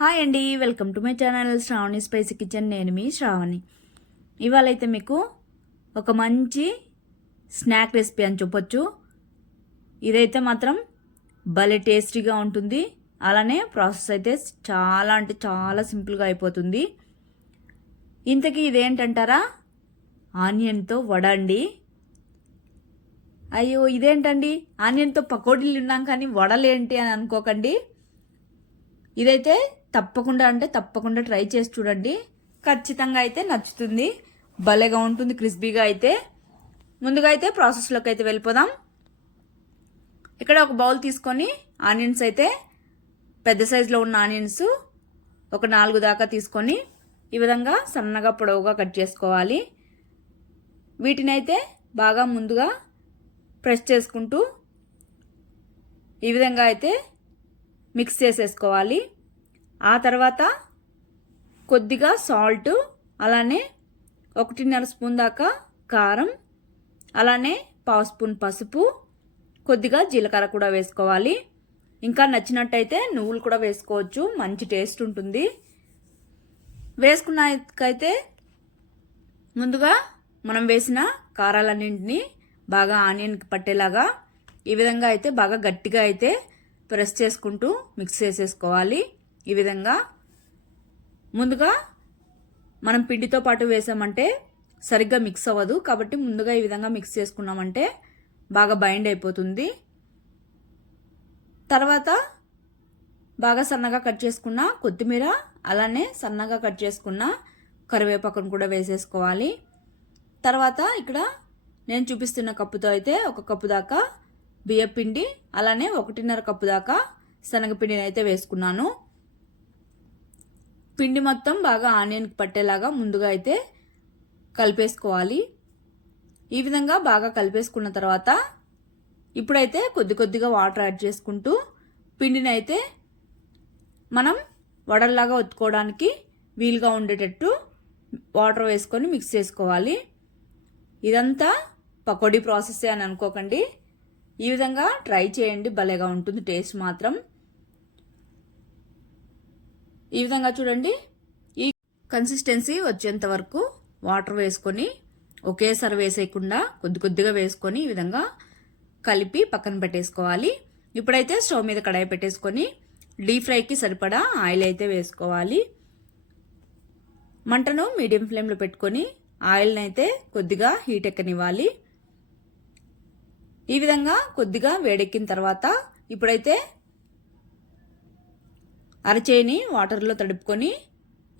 Hi అండి welcome to my channel Shravani spicy kitchen. నేను మీ శ్రావణి. ఇవాళ అయితే మీకు ఒక మంచి స్నాక్ రెసిపీ అని చెప్పొచ్చు. ఇదైతే మాత్రం భలే టేస్టీగా ఉంటుంది. అలానే ప్రాసెస్ అయితే చాలా అంటే చాలా సింపుల్గా అయిపోతుంది. ఇంతకీ ఇదేంటంటారా? ఆనియన్తో వడ అండి. అయ్యో ఇదేంటండి? ఆనియన్తో పకోడీలు ఉన్నాం కానీ వడలేంటి అని అనుకోకండి. ఇదైతే తప్పకుండా అంటే తప్పకుండా ట్రై చేసి చూడండి. ఖచ్చితంగా అయితే నచ్చుతుంది. భలేగా ఉంటుంది క్రిస్పీగా అయితే. ముందుగా అయితే ప్రాసెస్లోకి అయితే వెళ్ళిపోదాం. ఇక్కడ ఒక బౌల్ తీసుకొని ఆనియన్స్ అయితే పెద్ద సైజులో ఉన్న ఆనియన్స్ ఒక నాలుగు దాకా తీసుకొని ఈ విధంగా సన్నగా పొడవుగా కట్ చేసుకోవాలి. వీటిని అయితే బాగా ముందుగా ప్రెస్ చేసుకుంటూ ఈ విధంగా అయితే మిక్స్ చేసేసుకోవాలి. ఆ తర్వాత కొద్దిగా సాల్ట్ అలానే ఒకటిన్నర స్పూన్ దాకా కారం అలానే పావు స్పూన్ పసుపు కొద్దిగా జీలకర్ర కూడా వేసుకోవాలి. ఇంకా నచ్చినట్టయితే నువ్వులు కూడా వేసుకోవచ్చు మంచి టేస్ట్ ఉంటుంది. వేసుకున్నాకైతే ముందుగా మనం వేసిన కారాలన్నింటినీ బాగా ఆనియన్కి పట్టేలాగా ఈ విధంగా అయితే బాగా గట్టిగా అయితే ప్రెస్ చేసుకుంటూ మిక్స్ చేసేసుకోవాలి. ఈ విధంగా ముందుగా మనం పిండితో పాటు వేసామంటే సరిగ్గా మిక్స్ అవ్వదు. కాబట్టి ముందుగా ఈ విధంగా మిక్స్ చేసుకున్నామంటే బాగా బైండ్ అయిపోతుంది. తర్వాత బాగా సన్నగా కట్ చేసుకున్న కొత్తిమీర అలానే సన్నగా కట్ చేసుకున్న కరివేపాకును కూడా వేసేసుకోవాలి. తర్వాత ఇక్కడ నేను చూపిస్తున్న కప్పుతో అయితే ఒక కప్పు దాకా బియ్యపిండి అలానే ఒకటిన్నర కప్పు దాకా శనగపిండిని అయితే వేసుకున్నాను. పిండి మొత్తం బాగా ఆనియన్కి పట్టేలాగా ముందుగా అయితే కలిపేసుకోవాలి. ఈ విధంగా బాగా కలిపేసుకున్న తర్వాత ఇప్పుడైతే కొద్ది కొద్దిగా వాటర్ యాడ్ చేసుకుంటూ పిండిని అయితే మనం వడల్లాగా ఒత్తుకోవడానికి వీలుగా ఉండేటట్టు వాటర్ వేసుకొని మిక్స్ చేసుకోవాలి. ఇదంతా పకోడీ ప్రాసెస్ అని అనుకోకండి. ఈ విధంగా ట్రై చేయండి భలేగా ఉంటుంది టేస్ట్ మాత్రం. ఈ విధంగా చూడండి. ఈ కన్సిస్టెన్సీ వచ్చేంత వరకు వాటర్ వేసుకొని ఒకేసారి వేసేయకుండా కొద్ది కొద్దిగా వేసుకొని ఈ విధంగా కలిపి పక్కన పెట్టేసుకోవాలి. ఇప్పుడైతే స్టవ్ మీద కడాయి పెట్టేసుకొని డీప్ ఫ్రైకి సరిపడా ఆయిల్ అయితే వేసుకోవాలి. మంటను మీడియం ఫ్లేమ్లో పెట్టుకొని ఆయిల్ని అయితే కొద్దిగా హీట్ ఎక్కనివ్వాలి. ఈ విధంగా కొద్దిగా వేడెక్కిన తర్వాత ఇప్పుడైతే అరచేయిని వాటర్లో తడుపుకొని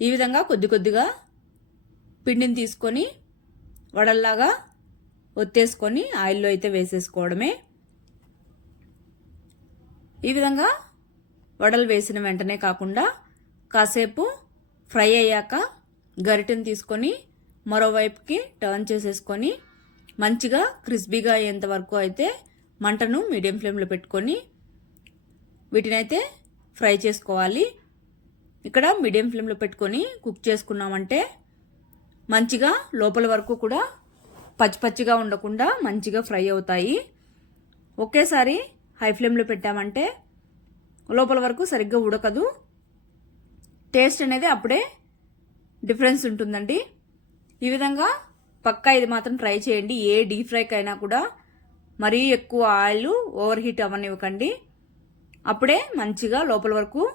ఈ విధంగా కొద్ది కొద్దిగా పిండిని తీసుకొని వడల్లాగా ఒత్తేసుకొని ఆయిల్లో అయితే వేసేసుకోవడమే. ఈ విధంగా వడలు వేసిన వెంటనే కాకుండా కాసేపు ఫ్రై అయ్యాక గరిటెను తీసుకొని మరోవైపుకి టర్న్ చేసేసుకొని మంచిగా క్రిస్పీగా అయ్యేంత వరకు అయితే మంటను మీడియం ఫ్లేమ్లో పెట్టుకొని వీటినైతే ఫ్రై చేసుకోవాలి. ఇక్కడ మీడియం ఫ్లేమ్లో పెట్టుకొని కుక్ చేసుకున్నామంటే మంచిగా లోపల వరకు కూడా పచ్చి పచ్చిగా ఉండకుండా మంచిగా ఫ్రై అవుతాయి. ఒకేసారి హై ఫ్లేమ్లో పెట్టామంటే లోపల వరకు సరిగ్గా ఉడకదు. టేస్ట్ అనేది అప్పుడే డిఫరెన్స్ ఉంటుందండి. ఈ విధంగా పక్కా ఇది మాత్రం ట్రై చేయండి. ఏ డీప్ ఫ్రైకైనా అయినా కూడా మరీ ఎక్కువ ఆయిల్ ఓవర్ హీట్ అవ్వనివ్వకండి. అప్పుడే మంచిగా లోపల వరకు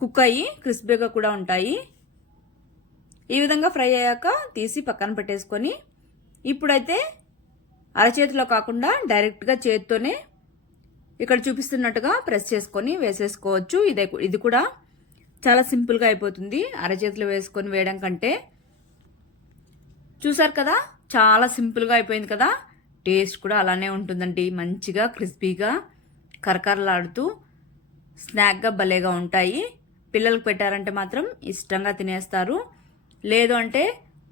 కుక్ అయ్యి క్రిస్పీగా కూడా ఉంటాయి. ఈ విధంగా ఫ్రై అయ్యాక తీసి పక్కన పెట్టేసుకొని ఇప్పుడైతే అరచేతిలో కాకుండా డైరెక్ట్గా చేతితోనే ఇక్కడ చూపిస్తున్నట్టుగా ప్రెస్ చేసుకొని వేసేసుకోవచ్చు. ఇదే ఇది కూడా చాలా సింపుల్గా అయిపోతుంది. అరచేతిలో వేసుకొని వేయడం కంటే. చూసారు కదా? చాలా సింపుల్గా అయిపోయింది కదా? టేస్ట్ కూడా అలానే ఉంటుందండి. మంచిగా క్రిస్పీగా. కరకరలాడుతూ స్నాక్గా భలేగా ఉంటాయి. పిల్లలకు పెట్టారంటే మాత్రం ఇష్టంగా తినేస్తారు. లేదు అంటే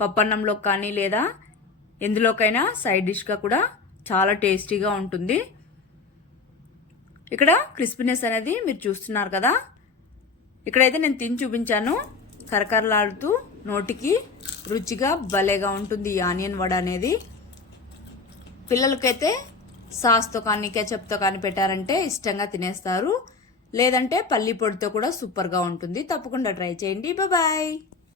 పప్పన్నంలో కానీ లేదా ఎందులోకైనా సైడ్ డిష్గా కూడా చాలా టేస్టీగా ఉంటుంది. ఇక్కడ క్రిస్పీనెస్ అనేది మీరు చూస్తున్నారు కదా. ఇక్కడైతే నేను తిని చూపించాను. కరకరలాడుతూ నోటికి రుచిగా భలేగా ఉంటుంది ఈ ఆనియన్ వడ అనేది. పిల్లలకైతే సాస్తో కానీ కెచప్తో కానీ పెట్టారంటే ఇష్టంగా తినేస్తారు. లేదంటే పల్లి పొడితో కూడా సూపర్గా ఉంటుంది. తప్పకుండా ట్రై చేయండి. బాయ్